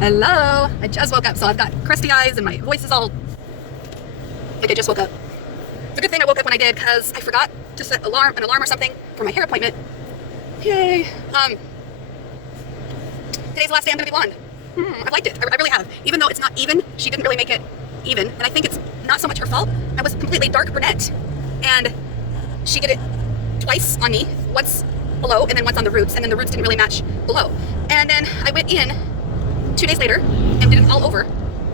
Hello, I just woke up, so I've got crusty eyes and my voice is all like I just woke up. It's a good thing I woke up when I did because I forgot to set an alarm or something for my hair appointment. Yay. Today's the last day I'm gonna be blonde. I've liked it, I really have. Even though it's not even, she didn't really make it even, and I think it's not so much her fault. I was completely dark brunette, and she did it twice on me, once below and then once on the roots, and then the roots didn't really match below. And then I went in 2 days later and did an all over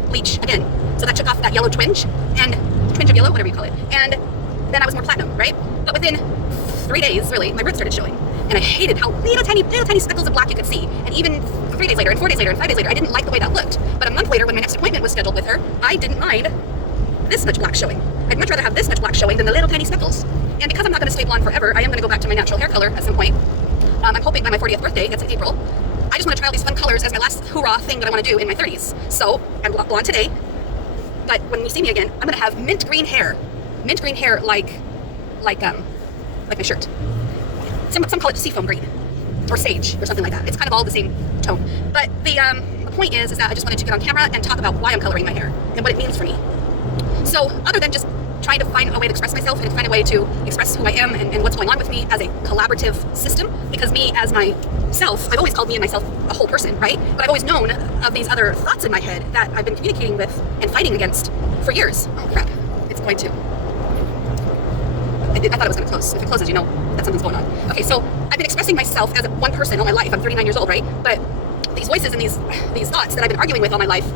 bleach again. So that took off that yellow twinge of yellow, whatever you call it. And then I was more platinum, right? But within 3 days, really, my roots started showing. And I hated how little tiny speckles of black you could see. And even 3 days later, and 4 days later, and 5 days later, I didn't like the way that looked. But a month later, when my next appointment was scheduled with her, I didn't mind this much black showing. I'd much rather have this much black showing than the little tiny speckles. And because I'm not going to stay blonde forever, I am going to go back to my natural hair color at some point. I'm hoping by my 40th birthday, it's in April. I just want to try all these fun colors as my last hoorah thing that I want to do in my 30s. So I'm blonde today, but when you see me again, I'm going to have mint green hair. Mint green hair like my shirt. Some call it seafoam green or sage or something like that. It's kind of all the same tone. But the point is that I just wanted to get on camera and talk about why I'm coloring my hair and what it means for me. So other than just trying to find a way to express myself and find a way to express who I am and what's going on with me as a collaborative system, because me as myself, I've always called me and myself a whole person, right? But I've always known of these other thoughts in my head that I've been communicating with and fighting against for years. Oh crap, it's going to. I thought it was going to close. If it closes, you know that something's going on. Okay, so I've been expressing myself as one person all my life. I'm 39 years old, right? But these voices and these thoughts that I've been arguing with all my life,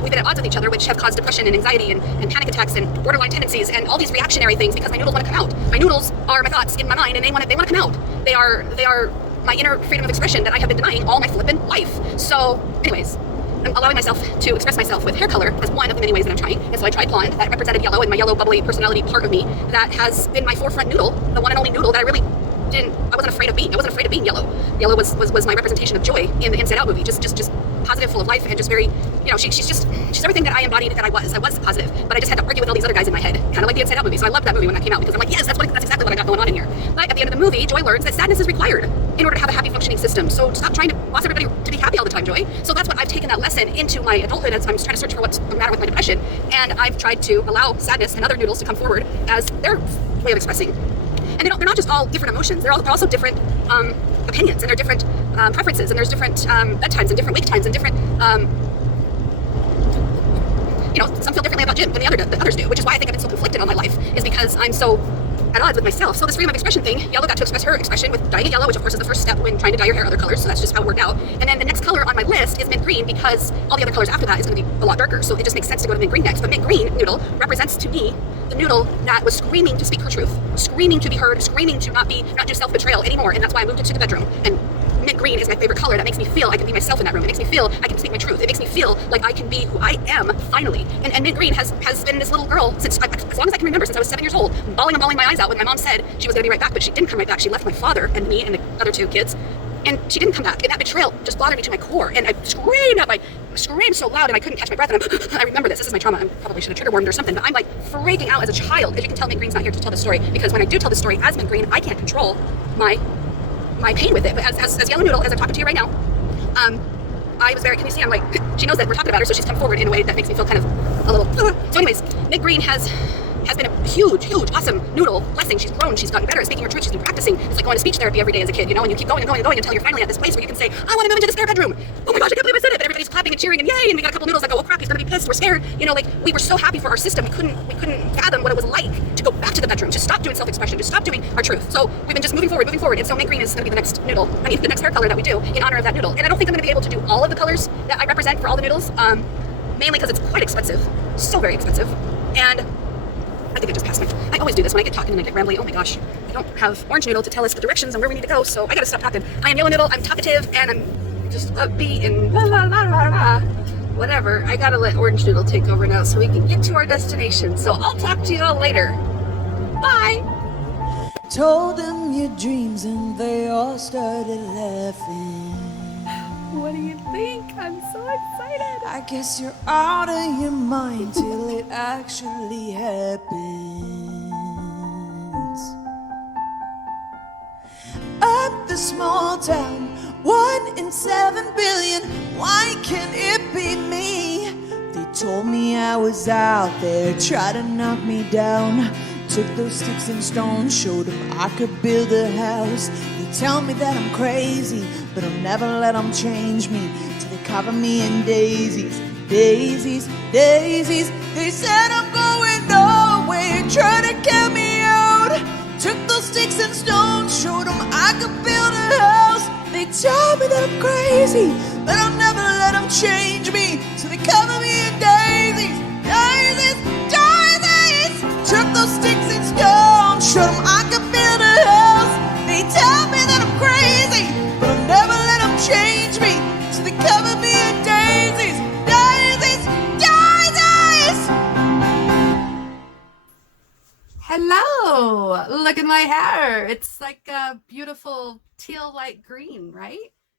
we've been at odds with each other, which have caused depression and anxiety and panic attacks and borderline tendencies and all these reactionary things because my noodles want to come out. My noodles are my thoughts in my mind, and they want to come out. They are my inner freedom of expression that I have been denying all my flippin' life. So, anyways, I'm allowing myself to express myself with hair color as one of the many ways that I'm trying. And so I tried blonde. That represented yellow and my yellow bubbly personality part of me that has been my forefront noodle, the one and only noodle that I wasn't afraid of being. I wasn't afraid of being yellow. Yellow was my representation of joy in the Inside Out movie. Just positive, full of life, and just very, she's everything that I embodied that I was. I was positive, but I just had to argue with all these other guys in my head, kind of like the Inside Out movie. So I loved that movie when that came out because I'm like, yes, that's exactly what I got going on in here. But at the end of the movie, Joy learns that sadness is required in order to have a happy functioning system. So stop trying to boss everybody to be happy all the time, Joy. So that's what I've taken that lesson into my adulthood as I'm trying to search for what's the matter with my depression, and I've tried to allow sadness and other noodles to come forward as their way of expressing. And they're not just all different emotions, they're also different opinions, and they're different preferences, and there's different bedtimes and different wake times and different, some feel differently about gym than the others do, which is why I think I've been so conflicted all my life, is because I'm so at odds with myself. So this freedom of expression thing, yellow got to express her expression with dyeing it yellow, which of course is the first step when trying to dye your hair other colors, so that's just how it worked out. And then the next color on my list is mint green, because all the other colors after that is going to be a lot darker, so it just makes sense to go to mint green next. But mint green noodle represents to me the noodle that was screaming to speak her truth, screaming to be heard, screaming to not do self-betrayal anymore, and that's why I moved it to the bedroom. And mint green is my favorite color. That makes me feel I can be myself in that room. It makes me feel I can speak my truth. It makes me feel like I can be who I am, finally. And mint green has been this little girl since as long as I can remember, since I was 7 years old, bawling my eyes out when my mom said she was going to be right back, but she didn't come right back. She left my father and me and the other 2 kids, and she didn't come back. And that betrayal just bothered me to my core, and I screamed so loud, and I couldn't catch my breath, and I remember this is my trauma. I probably should have trigger warned or something, but I'm like freaking out as a child. As you can tell, mint green's not here to tell the story, because when I do tell the story as mint green, I can't control my pain with it. But as yellow noodle, as I'm talking to you right now, I was very, can you see, I'm like, she knows that we're talking about her, so she's come forward in a way that makes me feel kind of a little, so anyways, mint green has been a huge, awesome noodle blessing. She's grown, she's gotten better at speaking her truth, she's been practicing. It's like going to speech therapy every day as a kid, and you keep going until you're finally at this place where you can say, I want to move into the spare bedroom. Oh my gosh, I can't believe I said it. But everybody's clapping and cheering and yay, and we got a couple noodles that go, oh crap, he's gonna be pissed, we're scared. We were so happy for our system, we couldn't fathom what it was like to go back to the bedroom, to stop doing self-expression, to stop doing our truth. So we've been just moving forward, and so mint green is gonna be the next the next hair color that we do in honor of that noodle. And I don't think I'm gonna be able to do all of the colors that I represent for all the noodles, mainly because it's quite expensive, so very expensive. And I think I just passed I always do this when I get talking and I get rambly. Oh my gosh, I don't have orange noodle to tell us the directions and where we need to go, so I gotta stop talking. I am yellow noodle, I'm talkative, and I'm just upbeat and la la la la la. Whatever, I gotta let orange noodle take over now so we can get to our destination. So I'll talk to you all later. Bye! Told them your dreams and they all started laughing. What do you think? I'm so excited. I guess you're out of your mind till it actually happens. At the small town, 1 in 7 billion, why can't it be? I was out there, tried to knock me down. Took those sticks and stones, showed them I could build a house. They tell me that I'm crazy, but I'll never let them change me. Till they cover me in daisies, daisies, daisies. They said I'm going nowhere, try to count me out. Took those sticks and stones, showed them I could build a house. They tell me that I'm crazy, but I'll never let them change me. So they cover me in daisies, daisies, daisies. Took those sticks and stones, showed them I could build a house. They tell me that I'm crazy, but I'll never let them change me. So they cover me in daisies, daisies, daisies. Hello! Look at my hair. It's like a beautiful teal light green, right?